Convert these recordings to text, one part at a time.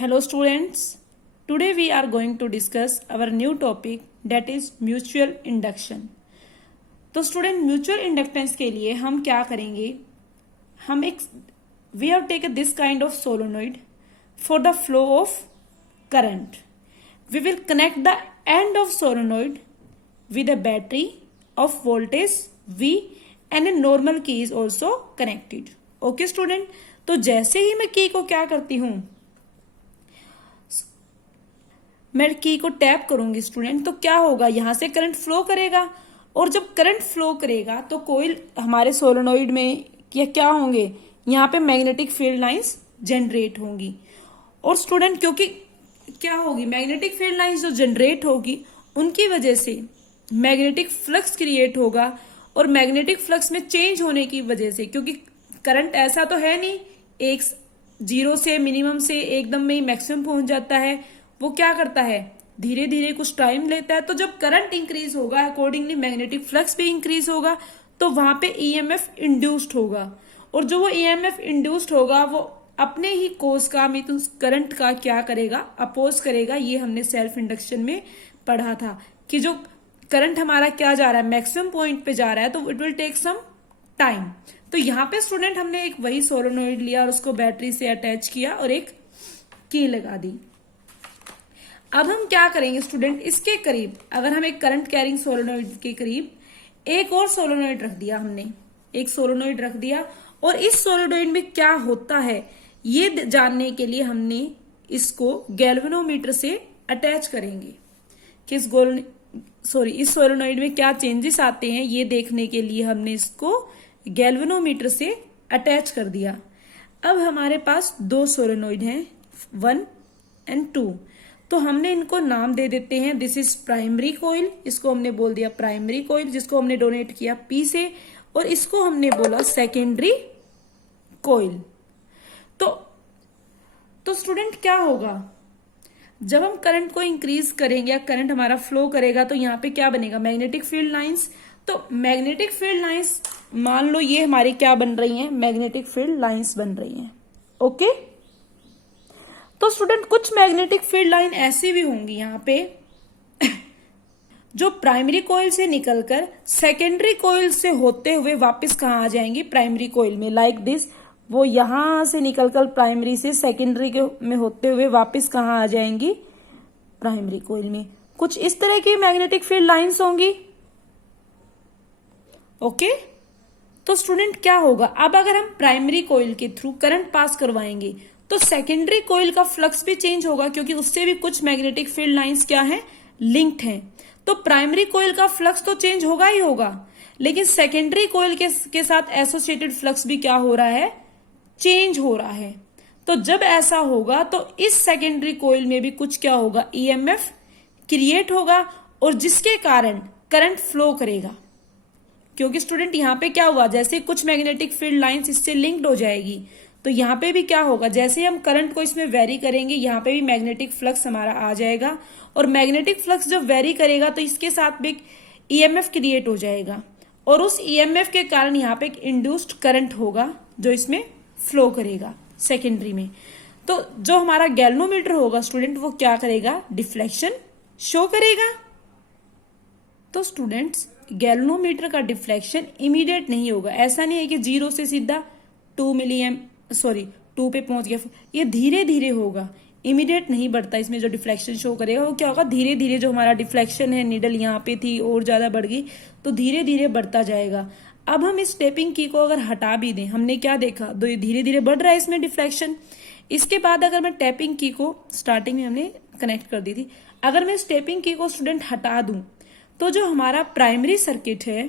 Hello students, today we are going to discuss our new topic that is mutual induction. तो student mutual inductance के लिए हम क्या करेंगे, हम एक we have taken this kind of solenoid for the flow of current. We will connect the end of solenoid with a battery of voltage V and a normal key is also connected. Okay student, तो जैसे ही मैं की को क्या करती हूं, मैं की को टैप करूंगी स्टूडेंट, तो क्या होगा, यहां से करंट फ्लो करेगा. और जब करंट फ्लो करेगा तो कोई हमारे सोलोनॉइड में क्या होंगे, यहाँ पे मैग्नेटिक फील्ड लाइंस जनरेट होंगी. और स्टूडेंट क्योंकि क्या होगी, मैग्नेटिक फील्ड लाइंस जो जनरेट होगी उनकी वजह से मैग्नेटिक फ्लक्स क्रिएट होगा. और मैग्नेटिक फ्लक्स में चेंज होने की वजह से, क्योंकि करंट ऐसा तो है नहीं एक जीरो से मिनिमम से एकदम में ही मैक्सिमम पहुंच जाता है, वो क्या करता है, धीरे धीरे कुछ टाइम लेता है. तो जब करंट इंक्रीज होगा अकॉर्डिंगली मैग्नेटिक फ्लक्स भी इंक्रीज होगा, तो वहां पे ईएमएफ इंड्यूस्ड होगा. और जो वो ईएमएफ इंड्यूस्ड होगा वो अपने ही कोस का मीन करंट का क्या करेगा, अपोज करेगा. ये हमने सेल्फ इंडक्शन में पढ़ा था कि जो करंट हमारा क्या जा रहा है, मैक्सिमम पॉइंट पे जा रहा है, तो it will take some time. तो यहाँ पे स्टूडेंट हमने एक वही सोलोनॉइड लिया और उसको बैटरी से अटैच किया और एक की लगा दी. अब हम क्या करेंगे स्टूडेंट, इसके करीब अगर हम एक करंट कैरिंग सोलोनॉइड के करीब एक और सोलोनॉइड रख दिया, हमने एक सोलोनॉइड रख दिया, और इस सोलोनॉइड में क्या होता है ये जानने के लिए हमने इसको गैल्वेनोमीटर से अटैच करेंगे कि इस सोलोनॉइड में क्या चेंजेस आते हैं ये देखने के लिए हमने इसको गैल्वेनोमीटर से अटैच कर दिया. अब हमारे पास दो सोलोनॉइड हैं 1 and 2. तो हमने इनको नाम दे देते हैं, दिस इज प्राइमरी कोइल, इसको हमने बोल दिया प्राइमरी कोइल जिसको हमने डोनेट किया P से, और इसको हमने बोला सेकेंडरी कोइल. तो स्टूडेंट क्या होगा, जब हम करंट को इंक्रीज करेंगे या करंट हमारा फ्लो करेगा तो यहाँ पे क्या बनेगा, मैग्नेटिक फील्ड लाइंस. तो मैग्नेटिक फील्ड लाइंस मान लो ये हमारी क्या बन रही हैं, मैग्नेटिक फील्ड लाइंस बन रही हैं. ओके, तो स्टूडेंट कुछ मैग्नेटिक फील्ड लाइन ऐसी भी होंगी यहाँ पे जो प्राइमरी कोइल से निकलकर सेकेंडरी कोइल से होते हुए वापस कहाँ आ जाएंगी, प्राइमरी कोइल में. लाइक दिस, वो यहां से निकलकर प्राइमरी से सेकेंडरी के में होते हुए वापस कहाँ आ जाएंगी, प्राइमरी कोइल में. कुछ इस तरह की मैग्नेटिक फील्ड लाइंस होंगी. ओके, तो स्टूडेंट क्या होगा, अब अगर हम प्राइमरी कोइल के थ्रू करंट पास करवाएंगे तो सेकेंडरी कोइल का फ्लक्स भी चेंज होगा, क्योंकि उससे भी कुछ मैग्नेटिक फील्ड लाइंस क्या है, लिंक्ड हैं. तो प्राइमरी कोइल का फ्लक्स तो चेंज होगा ही होगा, लेकिन सेकेंडरी कोइल के साथ एसोसिएटेड फ्लक्स भी क्या हो रहा है, चेंज हो रहा है. तो जब ऐसा होगा तो इस सेकेंडरी कोइल में भी कुछ क्या होगा, ईएमएफ क्रिएट होगा, और जिसके कारण करंट फ्लो करेगा. क्योंकि स्टूडेंट यहाँ पे क्या हुआ, जैसे कुछ मैग्नेटिक फील्ड लाइंस इससे लिंक्ड हो जाएगी, तो यहाँ पे भी क्या होगा, जैसे हम करंट को इसमें वेरी करेंगे यहाँ पे भी मैग्नेटिक फ्लक्स हमारा आ जाएगा. और मैग्नेटिक फ्लक्स जब वेरी करेगा तो इसके साथ भी ईएमएफ क्रिएट हो जाएगा, और उस ईएमएफ के कारण यहाँ पे एक इंड्यूस्ड करंट होगा जो इसमें फ्लो करेगा सेकेंडरी में. तो जो हमारा गैल्वेनोमीटर होगा स्टूडेंट वो क्या करेगा, डिफ्लेक्शन शो करेगा. तो स्टूडेंट्स गैल्वेनोमीटर का डिफ्लेक्शन इमीडिएट नहीं होगा, ऐसा नहीं है कि 0 से सीधा 2 पे पहुंच गया. ये धीरे धीरे होगा, इमीडिएट नहीं बढ़ता. इसमें जो डिफ्लेक्शन शो करेगा वो क्या होगा, धीरे धीरे जो हमारा डिफ्लेक्शन है, नीडल यहाँ पे थी और ज्यादा बढ़ गई तो धीरे धीरे बढ़ता जाएगा. अब हम इस टेपिंग की को अगर हटा भी दें, हमने क्या देखा, दो ये धीरे धीरे बढ़ रहा है इसमें डिफ्लेक्शन. इसके बाद अगर मैं टैपिंग की को स्टार्टिंग में हमने कनेक्ट कर दी थी, अगर मैं इस टैपिंग की को स्टूडेंट हटा दूं तो जो हमारा प्राइमरी सर्किट है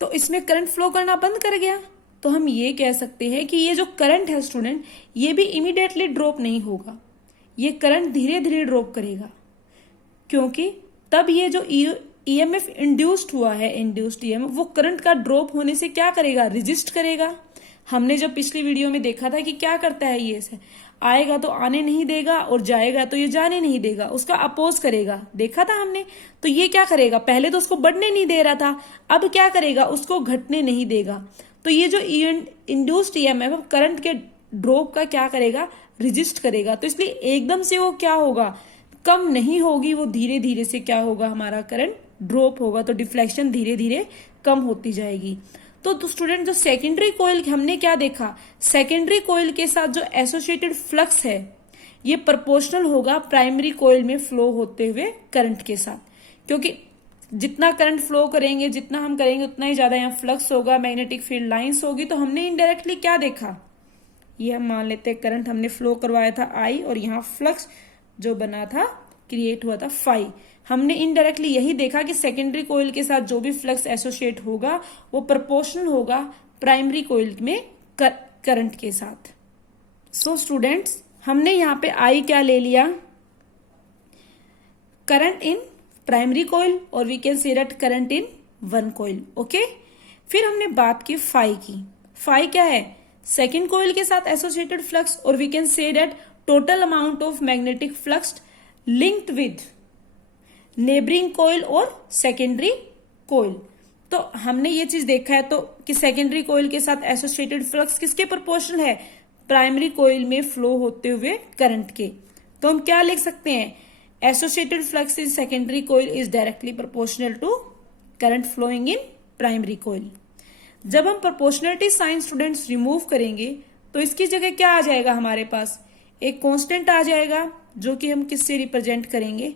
तो इसमें करंट फ्लो करना बंद कर गया. तो हम ये कह सकते हैं कि ये जो करंट है स्टूडेंट ये भी इमीडिएटली ड्रॉप नहीं होगा, ये करंट धीरे धीरे ड्रॉप करेगा, क्योंकि तब ये जो ईएमएफ इंड्यूस्ड हुआ है, इंड्यूस्ड ईएमएफ, वो करंट का ड्रॉप होने से क्या करेगा, रेजिस्ट करेगा. हमने जब पिछली वीडियो में देखा था कि क्या करता है, ये आएगा तो आने नहीं देगा और जाएगा तो ये जाने नहीं देगा, उसका अपोज करेगा, देखा था हमने. तो ये क्या करेगा, पहले तो उसको बढ़ने नहीं दे रहा था, अब क्या करेगा, उसको घटने नहीं देगा. तो ये जो इंड्यूस्ड ईएमएफ करंट के ड्रॉप का क्या करेगा, रिजिस्ट करेगा। तो इसलिए एकदम से वो क्या होगा, कम नहीं होगी, वो धीरे धीरे से क्या होगा, हमारा करंट ड्रॉप होगा। तो डिफ्लेक्शन धीरे धीरे कम होती जाएगी। तो स्टूडेंट जो सेकेंडरी कोइल हमने क्या देखा, सेकेंडरी कोइल के साथ जो एसोसिएटेड फ्लक्स है ये प्रोपोर्शनल होगा प्राइमरी कोइल में फ्लो होते हुए करंट के साथ, क्योंकि जितना करंट फ्लो करेंगे, जितना हम करेंगे उतना ही ज्यादा यहाँ फ्लक्स होगा, मैग्नेटिक फील्ड लाइंस होगी। तो हमने इनडायरेक्टली क्या देखा, ये हम मान लेते हैं करंट हमने फ्लो करवाया था आई, और यहाँ फ्लक्स जो बना था, क्रिएट हुआ था फाई। हमने इनडायरेक्टली यही देखा कि सेकेंडरी कोइल के साथ जो भी फ्लक्स एसोसिएट होगा वो प्रोपोर्शनल होगा प्राइमरी कोइल में करंट के साथ। सो स्टूडेंट्स हमने यहाँ पे आई क्या ले लिया, करंट इन प्राइमरी कोइल, और we can say that current in one coil. Okay, फिर हमने बात की फाई की। फाई क्या है, सेकेंड कोइल के साथ एसोसिएटेड फ्लक्स, और we can say that total amount of magnetic flux linked with neighbouring coil और सेकेंडरी कोइल। तो हमने ये चीज देखा है तो कि सेकेंडरी कोइल के साथ एसोसिएटेड फ्लक्स किसके प्रोपोर्शनल है, प्राइमरी कोइल में फ्लो होते हुए करंट के। तो हम क्या लिख सकते हैं, associated flux in secondary coil is directly proportional to current flowing in primary coil. जब हम प्रोपोर्शनलिटी साइन स्टूडेंट्स रिमूव करेंगे तो इसकी जगह क्या आ जाएगा, हमारे पास एक कांस्टेंट आ जाएगा जो कि हम किससे रिप्रेजेंट करेंगे,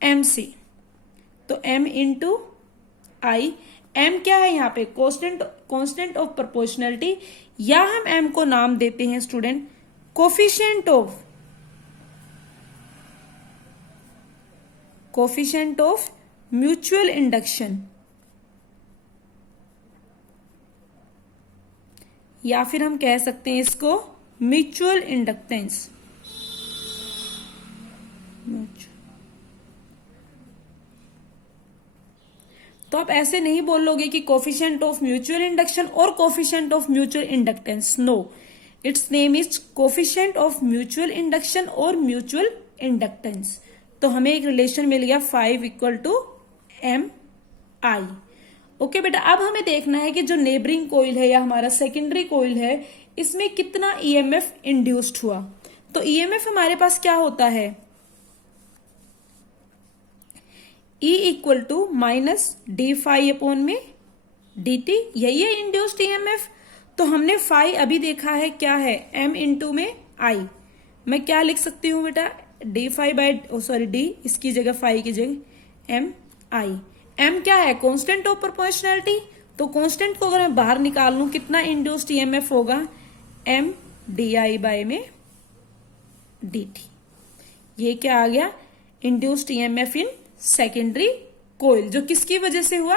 एम से। तो एम इंटू आई, एम क्या है यहाँ पे, कांस्टेंट ऑफ प्रोपोर्शनलिटी, या हम एम को नाम देते हैं student coefficient of mutual induction, या फिर हम कह सकते हैं इसको म्यूचुअल इंडक्टेंस। तो आप ऐसे नहीं बोलोगे कि कोफिशिएंट ऑफ म्यूचुअल इंडक्शन और coefficient of mutual inductance, no, it's name is coefficient of mutual induction और म्यूचुअल इंडक्टेंस। तो हमें एक रिलेशन मिल गया 5 equal to M I. Okay बेटा, अब हमें देखना है कि जो नेबरिंग कोइल है या हमारा सेकेंडरी कोइल है इसमें कितना ईएमएफ इंड्यूस्ड हुआ। तो ईएमएफ हमारे पास क्या होता है, E equal to minus d phi upon में डी टी, यही है इंड्यूस्ड ईएमएफ। तो हमने फाई अभी देखा है क्या है, एम इंटू में आई। मैं क्या लिख सकती हूं बेटा, डी फाई बाय डी, इसकी जगह फाई की जगह एम आई। एम क्या है, कांस्टेंट ऑफ प्रोपोर्शनलिटी। तो कांस्टेंट को अगर मैं बाहर निकाल लूं कितना इंड्यूस्ड ईएमएफ होगा, एम डी आई बाय में डी टी। ये क्या आ गया, induced EMF in secondary coil, जो किसकी वजह से हुआ,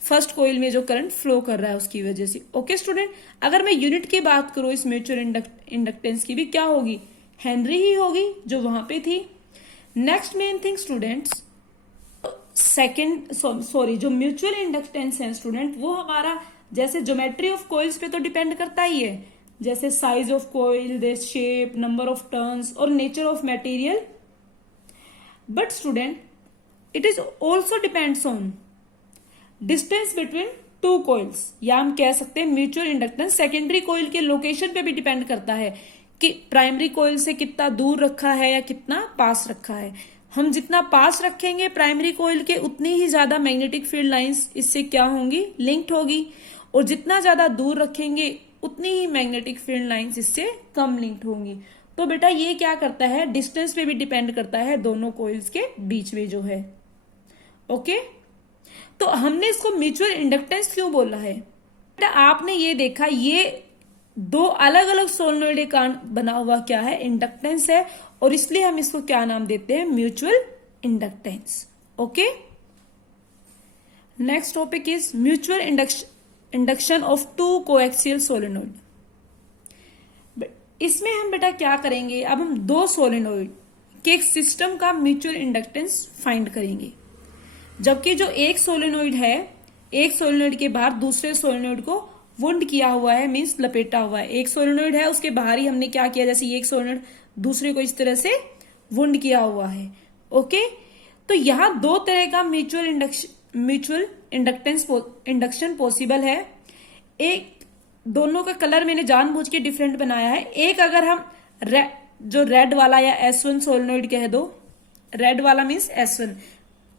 फर्स्ट कोइल में जो करंट फ्लो कर रहा है उसकी वजह से। ओके स्टूडेंट, अगर मैं यूनिट की बात करूं इस म्यूचुअल इंडक्टेंस की भी, क्या होगी, हेनरी ही होगी जो वहां पे थी। नेक्स्ट मेन थिंग स्टूडेंट्स, जो म्यूचुअल इंडक्टेंस है स्टूडेंट, वो हमारा जैसे ज्योमेट्री ऑफ कोइल्स पे तो डिपेंड करता ही है, जैसे size of coil, their shape, number of turns और nature of material. But student it is also depends on distance between two coils, या हम कह सकते हैं म्यूचुअल इंडक्टेंस सेकेंडरी कोइल के लोकेशन पे भी डिपेंड करता है कि प्राइमरी कोइल से कितना दूर रखा है या कितना पास रखा है। हम जितना पास रखेंगे प्राइमरी कोइल के उतनी ही ज्यादा मैग्नेटिक फील्ड लाइंस इससे क्या होंगी, लिंक्ड होगी, और जितना ज्यादा दूर रखेंगे उतनी ही मैग्नेटिक फील्ड लाइंस इससे कम लिंक्ड होंगी। तो बेटा ये क्या करता है, डिस्टेंस पे भी डिपेंड करता है दोनों कोइल्स के बीच में जो है। ओके, तो हमने इसको म्यूचुअल इंडक्टेंस क्यों बोला है बेटा, आपने ये देखा ये दो अलग अलग सोलेनोइड का बना हुआ क्या है, इंडक्टेंस है, और इसलिए हम इसको क्या नाम देते हैं, mutual inductance. Okay, next topic is mutual induction of two coaxial solenoid. इसमें हम बेटा क्या करेंगे, अब हम दो सोलेनोइड के एक सिस्टम का म्यूचुअल इंडक्टेंस फाइंड करेंगे, जबकि जो एक सोलेनोइड है, एक सोलेनोइड के बाहर दूसरे सोलेनोइड को वुंड किया हुआ है, मींस लपेटा हुआ है। एक सोलेनोइड है उसके बाहर ही हमने क्या किया, जैसे एक सोलेनोइड दूसरे को इस तरह से वुंड किया हुआ है। ओके, तो यहां दो तरह का म्यूचुअल इंडक्शन पॉसिबल है। एक दोनों का कलर मैंने जानबूझ के डिफरेंट बनाया है। एक अगर हम जो रेड वाला या S1 सोलेनोइड कह दो, रेड वाला मीन्स S1,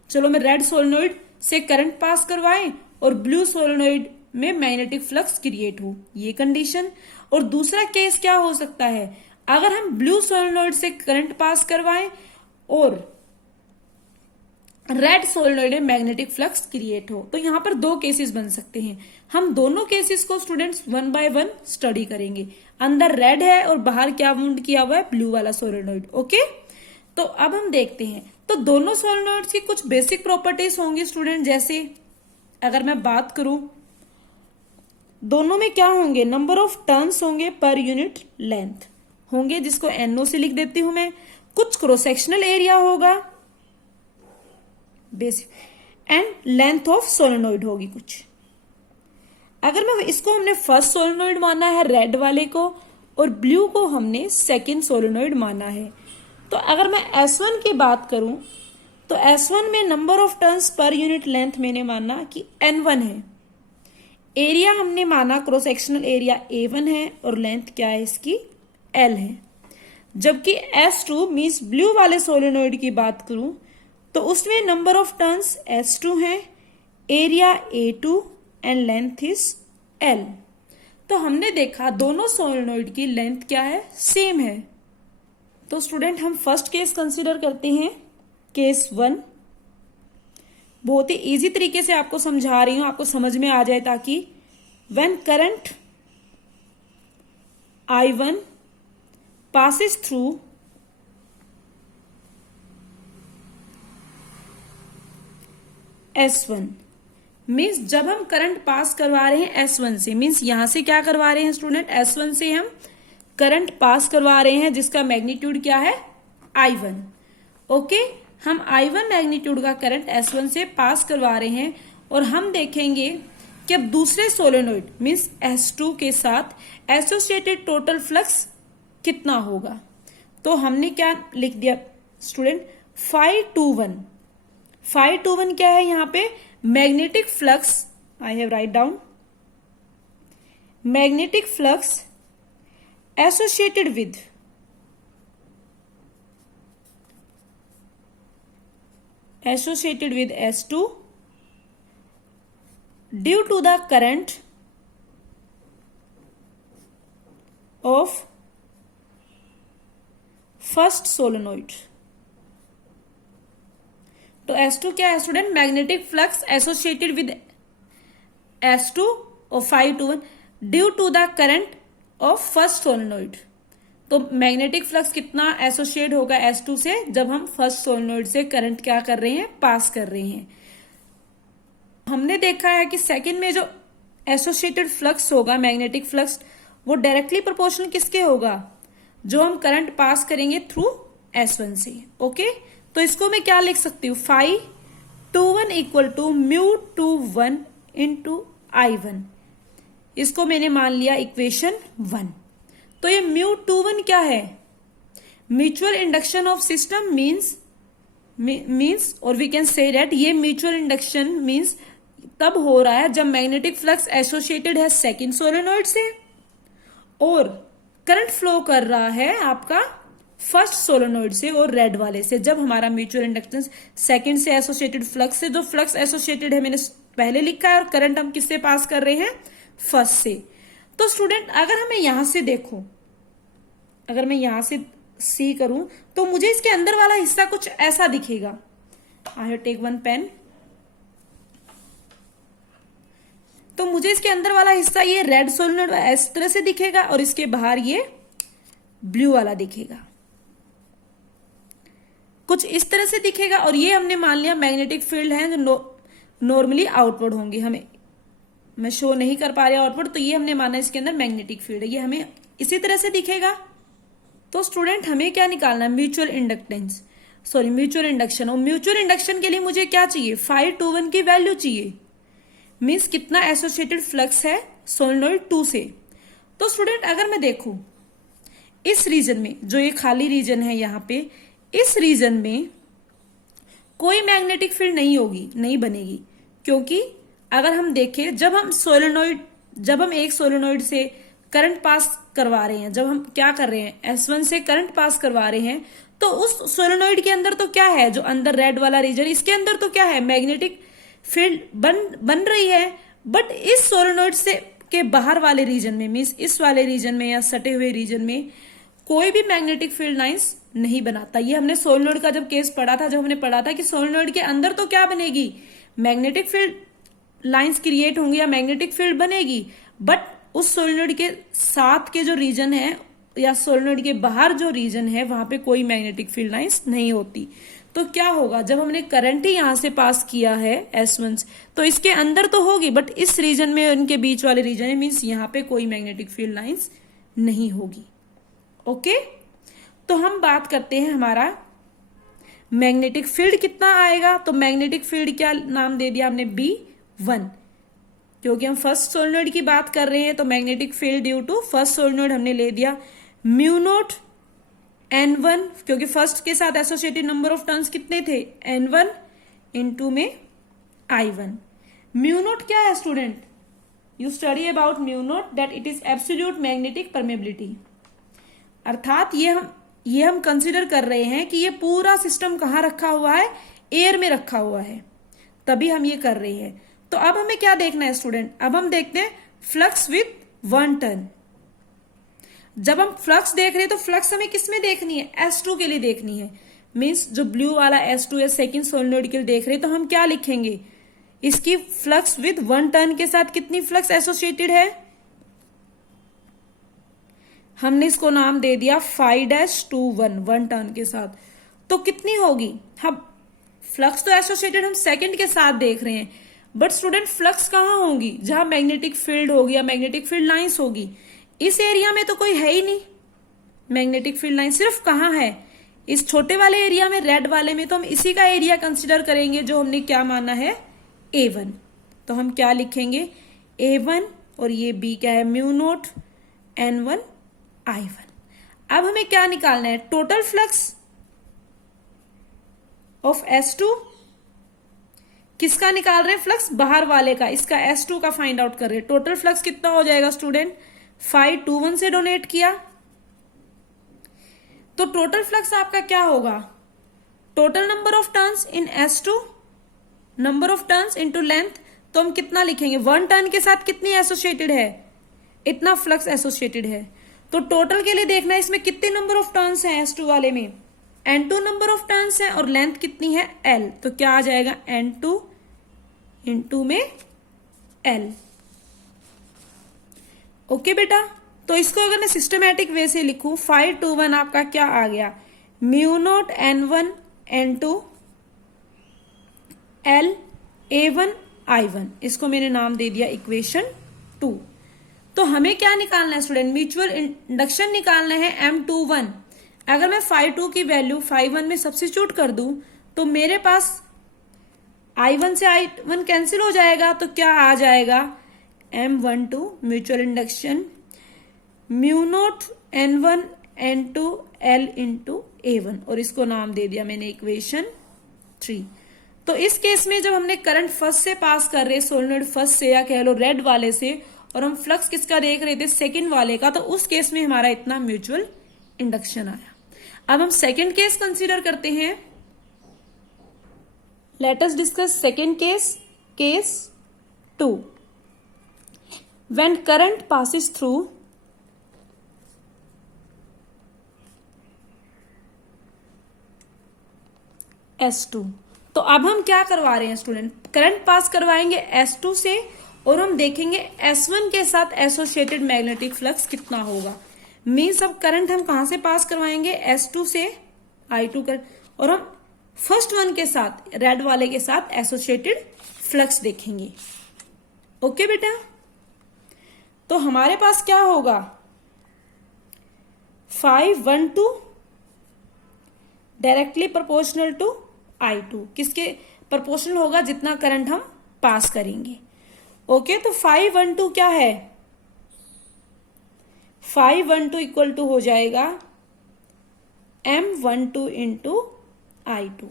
चलो मैं रेड सोलेनोइड से करंट पास करवाएं और ब्लू सोलेनोइड में मैग्नेटिक फ्लक्स क्रिएट हो, ये कंडीशन। और दूसरा केस क्या हो सकता है, अगर हम ब्लू सोलेनोइड से करंट पास करवाएं और रेड सोलेनोइड में मैग्नेटिक फ्लक्स क्रिएट हो, तो यहां पर दो केसेस बन सकते हैं। हम दोनों केसेस को स्टूडेंट्स 1 बाय 1 स्टडी करेंगे। अंदर रेड है और बाहर क्या वाउंड किया हुआ है, ब्लू वाला सोलेनोइड। ओके, तो अब हम देखते हैं। तो दोनों सोलेनोइड्स की कुछ बेसिक प्रॉपर्टीज होंगी स्टूडेंट। जैसे अगर मैं बात करूं, दोनों में क्या होंगे, नंबर ऑफ टर्न्स होंगे पर यूनिट लेंथ होंगे, जिसको NO से लिख देती हूं मैं। कुछ क्रॉस सेक्शनल एरिया होगा basic, and length of solenoid होगी कुछ। अगर मैं इसको हमने फर्स्ट सोलेनोइड माना है रेड वाले को, और ब्लू को हमने सेकंड सोलेनोइड माना है। तो अगर मैं S1 की बात करूं, तो S1 में number of turns per unit length मैंने माना कि N1 है। एरिया हमने माना क्रॉस सेक्शनल एरिया A1 है, और लेंथ क्या है इसकी, L है। जबकि S2 मीन्स ब्लू वाले सोलेनोइड की बात करूं, तो उसमें नंबर ऑफ टर्न्स S2 है, area A2 and length is L। तो हमने देखा दोनों सोलेनोइड की लेंथ क्या है, सेम है। तो स्टूडेंट हम फर्स्ट केस कंसीडर करते हैं, केस 1। बहुत ही इजी तरीके से आपको समझा रही हूं, आपको समझ में आ जाए, ताकि when current I1 passes through S1 means जब हम करंट पास करवा रहे हैं S1 से, मीन्स यहां से क्या करवा रहे हैं स्टूडेंट, S1 से हम करंट पास करवा रहे हैं, जिसका मैग्नीट्यूड क्या है, I1। ओके, हम I1 मैग्नीट्यूड का करंट S1 से पास करवा रहे हैं, और हम देखेंगे कि अब दूसरे सोलेनोइड मीन्स S2 के साथ एसोसिएटेड टोटल फ्लक्स कितना होगा। तो हमने क्या लिख दिया स्टूडेंट, phi21। phi21 क्या है यहां पे, magnetic flux. I have write down magnetic flux associated with S2 due to the current of first solenoid. तो S2 क्या है student, magnetic flux associated with S2 और phi21 due to the current of first solenoid. तो magnetic flux कितना associate होगा S2 से, जब हम फर्स्ट सोलेनोइड से करंट क्या कर रहे हैं, पास कर रहे हैं। हमने देखा है कि सेकंड में जो एसोसिएटेड फ्लक्स होगा, मैग्नेटिक फ्लक्स, वो डायरेक्टली प्रोपोर्शनल किसके होगा, जो हम करंट पास करेंगे थ्रू S1 से। ओके, तो इसको मैं क्या लिख सकती हूँ, phi21 equal to μ21 into I1। इसको मैंने मान लिया इक्वेशन 1। तो ये μ21 क्या है, mutual induction of system means और वी कैन से दैट ये म्यूचुअल इंडक्शन मीन्स तब हो रहा है जब मैग्नेटिक फ्लक्स एसोसिएटेड है सेकंड सोलेनोइड से, और करंट फ्लो कर रहा है आपका फर्स्ट सोलेनोइड से और रेड वाले से। जब हमारा म्यूचुअल इंडक्टेंस सेकंड से एसोसिएटेड फ्लक्स से, जो फ्लक्स एसोसिएटेड है मैंने पहले लिखा है, और करंट हम किससे पास कर रहे हैं, फर्स्ट से। तो स्टूडेंट अगर हमें यहां से देखो, अगर मैं यहां से सी करूं, तो मुझे इसके अंदर वाला हिस्सा कुछ ऐसा दिखेगा। I have take one pen. तो मुझे इसके अंदर वाला हिस्सा ये रेड सोलेनोइड इस तरह से दिखेगा, और इसके बाहर ये ब्लू वाला दिखेगा, कुछ इस तरह से दिखेगा। और ये हमने मान लिया मैग्नेटिक फील्ड है जो नॉर्मली आउटवर्ड होंगे, हमें मैं शो नहीं कर पा रही आउटवर्ड, तो ये हमने माना इसके अंदर मैग्नेटिक फील्ड है, ये हमें इसी तरह से दिखेगा। तो स्टूडेंट हमें क्या निकालना है, म्यूचुअल इंडक्शन। और म्यूचुअल इंडक्शन के लिए मुझे क्या चाहिए, phi21 की वैल्यू चाहिए, मीन्स कितना एसोसिएटेड फ्लक्स है सोलेनोइड 2 से। तो स्टूडेंट अगर मैं देखूं इस रीजन में, जो ये खाली रीजन है यहाँ पे, इस रीजन में कोई मैग्नेटिक फील्ड नहीं होगी, नहीं बनेगी, क्योंकि अगर हम देखें जब हम सोलेनोइड जब हम एक सोलेनोइड से करंट पास करवा रहे हैं, जब हम क्या कर रहे हैं, S1 से करंट पास करवा रहे हैं, तो उस सोलेनोइड के अंदर तो क्या है, जो अंदर रेड वाला रीजन, इसके अंदर तो क्या है, मैग्नेटिक फील्ड बन रही है। बट इस सोलेनोइड से के बाहर वाले रीजन में, मीन्स इस वाले रीजन में या सटे हुए रीजन में कोई भी मैग्नेटिक फील्ड लाइंस नहीं बनाता। ये हमने सोलेनोइड का जब केस पढ़ा था, जब हमने पढ़ा था कि सोलेनोइड के अंदर तो क्या बनेगी, मैग्नेटिक फील्ड लाइंस क्रिएट होंगी या मैग्नेटिक फील्ड बनेगी, बट उस सोलेनोइड के साथ के जो रीजन है या सोलेनोइड के बाहर जो रीजन है वहां पे कोई मैग्नेटिक फील्ड लाइंस नहीं होती। तो क्या होगा, जब हमने करंट ही यहां से पास किया है S1 से, तो इसके अंदर तो होगी, बट इस रीजन में, इनके बीच वाले रीजन है, मीन्स यहां पे कोई मैग्नेटिक फील्ड लाइंस नहीं होगी। ओके, तो हम बात करते हैं हमारा मैग्नेटिक फील्ड कितना आएगा। तो मैग्नेटिक फील्ड क्या नाम दे दिया हमने, B1, क्योंकि हम फर्स्ट सोलेनोइड की बात कर रहे हैं, तो magnetic field due to first solenoid हमने ले दिया म्यू नॉट N1, क्योंकि फर्स्ट के साथ एसोसिएटेड नंबर ऑफ टर्न्स कितने थे, N1 इंटू में I1। म्यू नॉट क्या है student, you study about mu naught that it is absolute magnetic permeability, अर्थात ये हम कंसिडर कर रहे हैं कि ये पूरा सिस्टम कहाँ रखा हुआ है, एयर में रखा हुआ है, तभी हम ये कर रहे हैं। तो अब हमें क्या देखना है स्टूडेंट, अब हम देखते हैं फ्लक्स विथ 1 टर्न। जब हम फ्लक्स देख रहे हैं तो फ्लक्स हमें किस में देखनी है, S2 के लिए देखनी है, मींस जो ब्लू वाला S2 है सेकंड सोलेनोइड के लिए देख रहे हैं, तो हम क्या लिखेंगे, इसकी फ्लक्स विथ 1 टर्न के साथ कितनी फ्लक्स एसोसिएटेड है, हमने इसको नाम दे दिया 5-21 1 टर्न के साथ, तो कितनी होगी, हम फ्लक्स तो एसोसिएटेड हम सेकंड के साथ देख रहे हैं, बट स्टूडेंट फ्लक्स कहाँ होगी, जहां मैग्नेटिक फील्ड होगी या मैग्नेटिक फील्ड लाइंस होगी, इस एरिया में तो कोई है ही नहीं मैग्नेटिक फील्ड लाइन, सिर्फ कहाँ है, इस छोटे वाले एरिया में, रेड वाले में, तो हम इसी का एरिया कंसिडर करेंगे जो हमने क्या माना है, A1। तो हम क्या लिखेंगे, A1 और ये B क्या है, म्यू नॉट N1 I1। अब हमें क्या निकालना है, टोटल फ्लक्स ऑफ S2, किसका निकाल रहे हैं, फ्लक्स बाहर वाले का, इसका S2 का फाइंड आउट कर रहे हैं। टोटल फ्लक्स कितना हो जाएगा स्टूडेंट, 5-21 से डोनेट किया, तो टोटल फ्लक्स आपका क्या होगा, total number of turns in S2, number of turns into length, तो हम कितना लिखेंगे, 1 टर्न के साथ कितनी एसोसिएटेड है, इतना फ्लक्स एसोसिएटेड है, तो टोटल के लिए देखना है इसमें कितने नंबर ऑफ टर्न्स हैं, S2 वाले में N2 नंबर ऑफ टर्न्स है और लेंथ कितनी है, L, तो क्या आ जाएगा, N2 इंटू में L। ओके बेटा, तो इसको अगर मैं सिस्टमैटिक वे से लिखूं, 5-21 आपका क्या आ गया, mu naught N1 N2 L A1 I1, इसको मैंने नाम दे दिया इक्वेशन 2। तो हमें क्या निकालना है स्टूडेंट, म्यूचुअल इंडक्शन निकालना है M21। अगर मैं 5-2 की वैल्यू 5-1 में सब्स्टिट्यूट कर दूं तो मेरे पास I1 से I1 कैंसिल हो जाएगा, तो क्या आ जाएगा, M12 mutual induction mu naught N1 N2 L into A1, और इसको नाम दे दिया मैंने इक्वेशन 3। तो इस केस में जब हमने करंट फर्स्ट से पास कर रहे, सोलेनोइड फर्स्ट से या कह लो रेड वाले से, और हम फ्लक्स किसका देख रहे थे, सेकंड वाले का, तो उस केस में हमारा इतना म्यूचुअल इंडक्शन आया। अब हम सेकंड केस कंसीडर करते हैं, let us discuss second case, case 2। When current passes through S2, तो अब हम क्या करवा रहे हैं स्टूडेंट, करंट पास करवाएंगे S2 से, और हम देखेंगे S1 के साथ एसोसिएटेड मैग्नेटिक फ्लक्स कितना होगा। मीन्स अब करंट हम कहां से पास करवाएंगे, S2 से I2 कर, और हम फर्स्ट वन के साथ, रेड वाले के साथ एसोसिएटेड फ्लक्स देखेंगे। ओके बेटा, तो हमारे पास क्या होगा, 5-1-2 डायरेक्टली प्रोपोर्शनल टू I2, किसके प्रोपोर्शनल होगा, जितना करंट हम पास करेंगे। ओके, तो 5-1-2 क्या है, 5-1-2 इक्वल टू हो जाएगा M12 इंटू I2।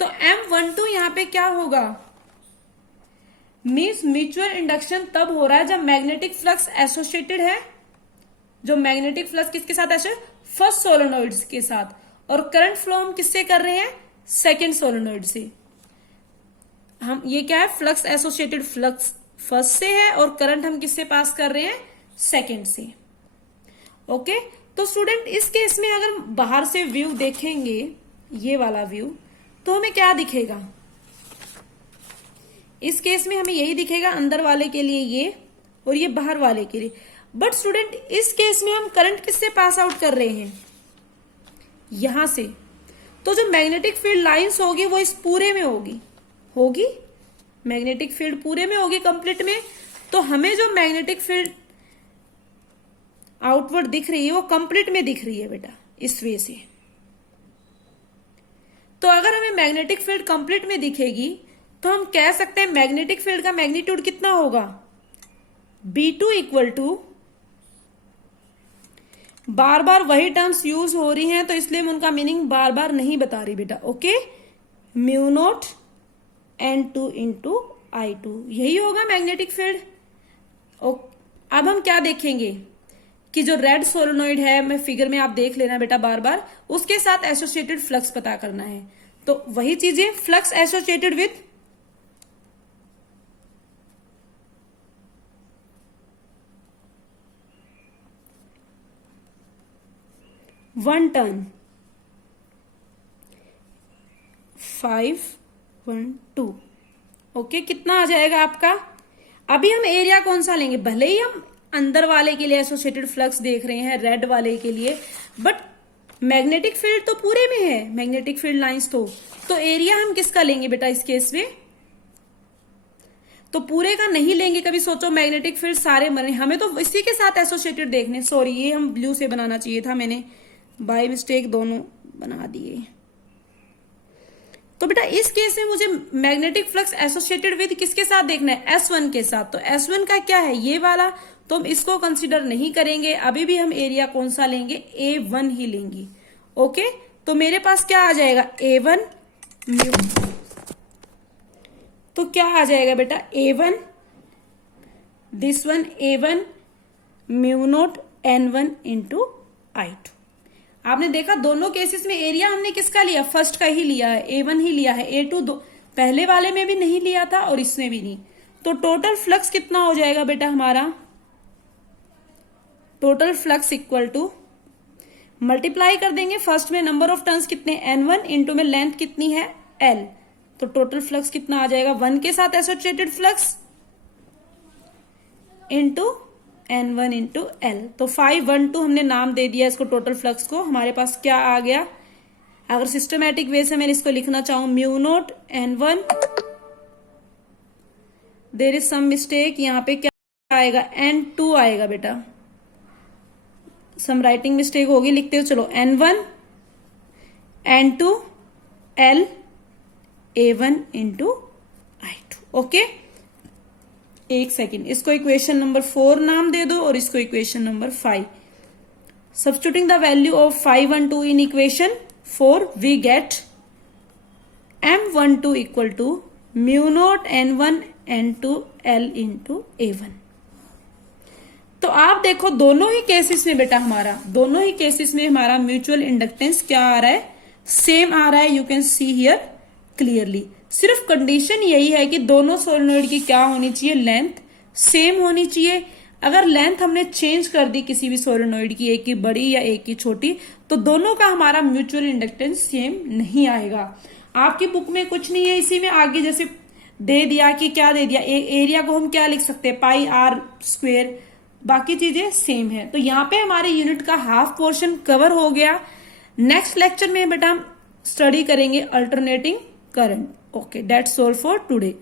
तो M12 यहां पे क्या होगा, मीन्स म्यूचुअल इंडक्शन तब हो रहा है जब मैग्नेटिक फ्लक्स एसोसिएटेड है, जो मैग्नेटिक फ्लक्स किसके साथ एसोसिएटेड, फर्स्ट सोलेनोइड के साथ, और करंट फ्लो हम किससे कर रहे हैं, सेकेंड सोलेनोइड से। हम ये क्या है, फ्लक्स एसोसिएटेड फ्लक्स फर्स्ट से है और करंट हम किससे पास कर रहे हैं, सेकेंड से। ओके, तो स्टूडेंट इस केस में अगर बाहर से व्यू देखेंगे, ये वाला व्यू, तो हमें क्या दिखेगा, इस केस में हमें यही दिखेगा, अंदर वाले के लिए ये और ये बाहर वाले के लिए। बट स्टूडेंट इस केस में हम करंट किससे पास आउट कर रहे हैं, यहां से। तो जो मैग्नेटिक फील्ड लाइंस होगी वो इस पूरे में होगी मैग्नेटिक फील्ड पूरे में होगी, कंप्लीट में। तो हमें जो मैग्नेटिक फील्ड आउटवर्ड दिख रही है वो कंप्लीट में दिख रही है बेटा, इस वे से। तो अगर हमें मैग्नेटिक फील्ड कंप्लीट में दिखेगी तो हम कह सकते हैं मैग्नेटिक फील्ड का मैग्नीट्यूड कितना होगा, B2 इक्वल टू, बार बार वही टर्म्स यूज हो रही हैं तो इसलिए मैं उनका मीनिंग बार बार नहीं बता रही बेटा। Okay, mu naught N2 into I2, यही होगा मैग्नेटिक फील्ड। अब हम क्या देखेंगे कि जो रेड सोलेनोइड है, मैं फिगर में आप देख लेना बेटा बार बार, उसके साथ एसोसिएटेड फ्लक्स पता करना है। तो वही चीजें, flux associated with one turn 512। Okay, कितना आ जाएगा आपका। अभी हम एरिया कौन सा लेंगे, भले ही हम अंदर वाले के लिए एसोसिएटेड फ्लक्स देख रहे हैं, रेड वाले के लिए, बट मैग्नेटिक फील्ड तो पूरे में है, मैग्नेटिक फील्ड लाइंस तो एरिया हम किसका लेंगे बेटा इस केस में, तो पूरे का नहीं लेंगे। कभी सोचो मैग्नेटिक फील्ड सारे मरे, हमें तो इसी के साथ एसोसिएटेड देखने। सॉरी, ये हम ब्लू से बनाना चाहिए था, मैंने बाय मिस्टेक दोनों बना दिए। तो बेटा इस केस में मुझे मैग्नेटिक फ्लक्स एसोसिएटेड विद किसके साथ देखना है, S1 के साथ। तो S1 का क्या है, ये वाला, तो हम इसको कंसीडर नहीं करेंगे। अभी भी हम एरिया कौन सा लेंगे, A1 ही लेंगे। ओके, तो मेरे पास क्या आ जाएगा, A1 म्यू, तो क्या आ जाएगा बेटा A1, this one A1 mu naught N1 into I2। आपने देखा दोनों केसेस में एरिया हमने किसका लिया, फर्स्ट का ही लिया है, A1 ही लिया है, A2 दो पहले वाले में भी नहीं लिया था और इसमें भी नहीं। तो टोटल फ्लक्स कितना हो जाएगा बेटा हमारा, total flux equal to, multiply कर देंगे फर्स्ट में नंबर ऑफ टर्न्स कितने N1 इंटू में लेंथ कितनी है L, तो टोटल फ्लक्स कितना आ जाएगा, 1 के साथ associated flux into N1 into L। तो 512 हमने नाम दे दिया इसको टोटल फ्लक्स को। हमारे पास क्या आ गया, अगर सिस्टमैटिक वे से मैं इसको लिखना चाहूं, mu naught N1, there is some mistake, यहां पे क्या आएगा, N2 आएगा बेटा, सम राइटिंग मिस्टेक होगी, लिखते हो चलो, N1 N2 L A1 into I2। Okay, एक सेकेंड, इसको इक्वेशन नंबर 4 नाम दे दो और इसको equation number 5। Substituting the value of 512 in equation 4 we get M12 equal to mu naught N1 N2 L into A1। तो आप देखो दोनों ही केसेस में बेटा हमारा म्यूचुअल इंडक्टेंस क्या आ रहा है, सेम आ रहा है। You can see here clearly. सिर्फ कंडीशन यही है कि दोनों सोलेनोइड की क्या होनी चाहिए, लेंथ सेम होनी चाहिए। अगर लेंथ हमने चेंज कर दी किसी भी सोलेनोइड की, एक की बड़ी या एक की छोटी, तो दोनों का हमारा म्यूचुअल इंडक्टेंस सेम नहीं आएगा। आपकी बुक में कुछ नहीं है, इसी में आगे जैसे दे दिया कि क्या दे दिया, एरिया को हम क्या लिख सकते हैं, पाई आर स्क्वेयर, बाकी चीजें सेम है। तो यहाँ पे हमारे यूनिट का हाफ पोर्शन कवर हो गया। नेक्स्ट लेक्चर में बेटा हम स्टडी करेंगे alternating current. Okay, that's all for today.